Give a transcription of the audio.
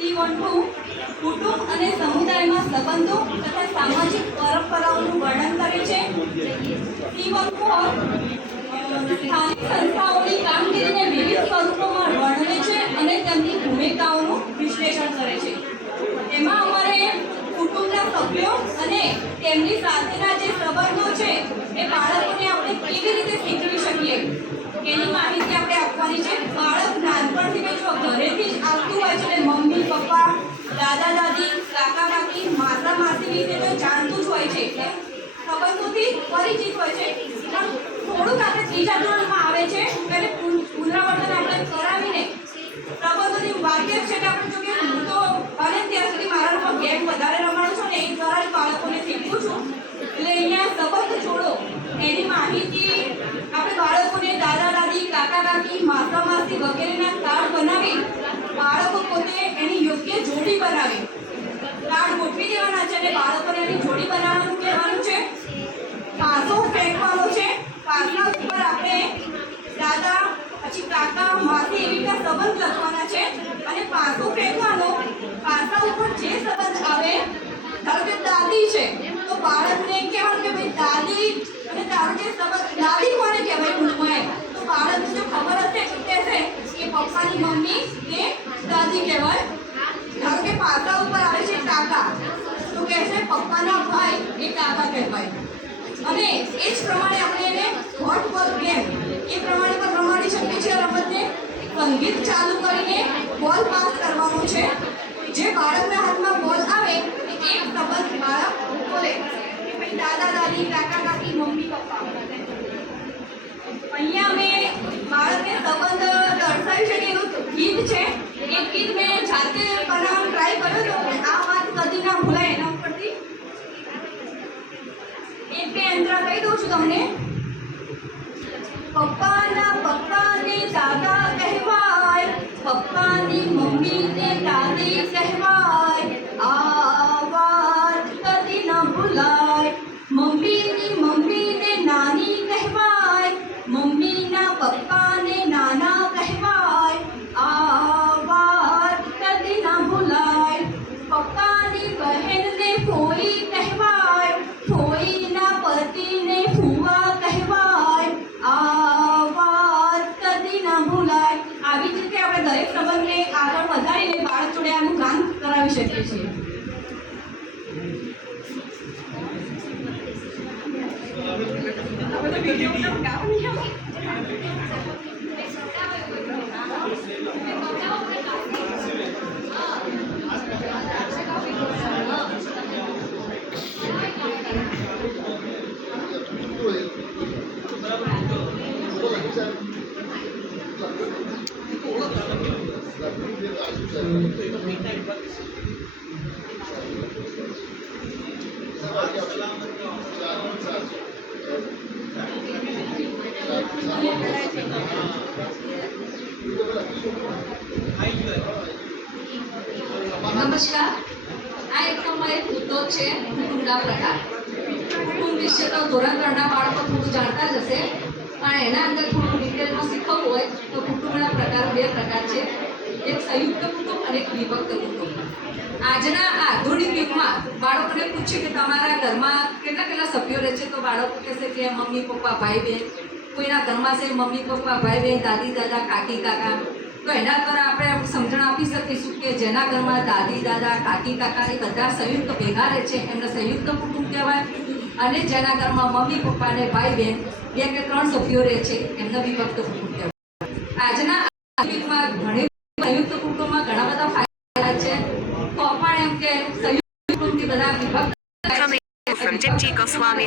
C12 કુટુંબ અને સમુદાયમાં સંબંધો તથા સામાજિક પરંપરાઓનું વર્ણન કરે છે। C14 સ્થાનિક સંસ્થાઓની કામગીરીને વિવિધ સ્વરૂપોમાં વર્ણવે છે અને તેમની ભૂમિકાઓનું વિશ્લેષણ કરે છે। એમાં અમારે કુટુંબના સભ્યો અને તેમની સાથેના જે સંબંધો છે એ બાળકોને આપણે કેવી રીતે શીખવી શકીએ એની માહિતી આપણે આપવાની છે। બાળક નાનપણથી જો ઘરેથી જ આવતું હોય છે એટલે મમ્મી પપ્પા દાદા દાદી કાકા કાકી માતા માસી વિશે તો જાણતું જ હોય છે, સંબંધોથી પરિચિત હોય છે, પણ થોડુંક આપણે ત્રીજા ધોરણમાં આવે છે એટલે પુનરાવર્તન આપણે કરાવીને સંબંધોની વાક્ય છે કે આપણે જો કે હું તો અને ત્યાં સુધી મારા લોકો ગેમ વધારે રમાડું છું ને એ દ્વારા જ બાળકોને શીખવું છું, એટલે અહીંયા સંબંધ જોડો એની માહિતી આપણે બાળકોને દાદા દાદી કાકા કાકી માતા માસી વગેરેના કાર્ડ બનાવી બાળકો પોતે એની યોગ્ય જોડી બનાવી કાર્ડ ગોઠવી દેવાના છે અને બાળકોને એની જોડી બનાવવાનું કહેવાનું છે। પાસો ફેંકવાનો છે, પાસા ઉપર આપણે દાદા પછી કાકા માસી એવી રીતે સંબંધ લખવાના છે અને પાસો ફેંકવાનો, પાસા ઉપર જે સંબંધ આવે ધારો કે દાદી છે તો બાળકને કહેવાનું કે ભાઈ દાદી અને તારો જે સંબંધ દાદી કોને કહેવાય કુટુંબમાં તો બાળકને જો ખબર હશે તો કહેશે કે પપ્પાની મમ્મી એ દાદી કહેવાય। ધારો કે પાસા ઉપર આવે છે કાકા તો કહેશે પપ્પાના ભાઈ એ કાકા કહેવાય અને એ જ પ્રમાણે આપણે એને વોટ બોલ ગેમ એ પ્રમાણે પણ રમાડી શકીએ છીએ। રમતને સંગીત ચાલુ કરીને બોલ પાસ કરવાનો છે, જે બાળકના હાથમાં બોલ આવે એક સંબંધ બાળક બોલે દાદા દાદી કાકા કાકી મમ્મી પપ્પા। અહીંયા અમે બાળકને સંબંધ દર્શાવી શકે એવું ગીત છે, એક ગીત મેં જાતે બનાવવાનો ટ્રાય કર્યો હતો પણ આ વાત કદી ના ભૂલાય એના ઉપરથી એક બે અંતરા કહી દઉં છું તમને। પપ્પાના પપ્પાને દાદા કહેવાય, પપ્પાની મમ્મીને દાદી કહેવાય, આ વાત કદી ના ભૂલાય। મમ્મીની મમ્મીને નાની કહેવાય, મમ્મીના પપ્પાને નાના કહેવાય, આ વાત કદી ના ભૂલાય। પપ્પાની બહેનને ફોઈ કહેવાય, ફોઈના પતિને ફુવા કહેવાય, આ વાત કદી ના ભૂલાય। આવી જ રીતે આપણે દરેક સંબંધને આગળ વધારીને બાળક જોડે આનું ગાન કરાવી શકીએ છીએ। નમસ્કાર, આ એક તમારે મુદ્દો છે કુટુંબના પ્રકાર। કુટુંબ વિશે તો ધોરણ 3 ના બાળકો થોડું જાણતા જ હશે, પણ એના અંદર થોડું ડિટેલમાં શીખવવું હોય તો કુટુંબના પ્રકાર બે પ્રકાર છે, એક સંયુક્ત કુટુંબ અને એક વિભક્ત કુટુંબ। આજના આધુનિક યુગમાં બાળકોને પૂછ્યું કે તમારા ઘરમાં કેટલા સભ્યો રહે છે તો બાળકો કહેશે કે મમ્મી પપ્પા ભાઈ બહેન, કોઈના ઘરમાં છે મમ્મી પપ્પા ભાઈ બહેન દાદી દાદા કાકી કાકા। તો એના દ્વારા આપણે સમજણ આપી શકીશું કે જેના ઘરમાં દાદી દાદા કાકી કાકા એ બધા સંયુક્ત ભેગા રહે છે એમને સંયુક્ત કુટુંબ કહેવાય, અને જેના ઘરમાં મમ્મી પપ્પા અને ભાઈ બહેન 2 કે 3 સભ્યો રહે છે એમને વિભક્ત કુટુંબ કહેવાય। આજના યુગમાં ઘણી સંયુક્ત કુટુંબમાં ઘણા બધા ફાયદા છે, તો પણ એમ કે સંયુક્ત કુટુંબથી બધા વિભક્ત From Dipti Goswami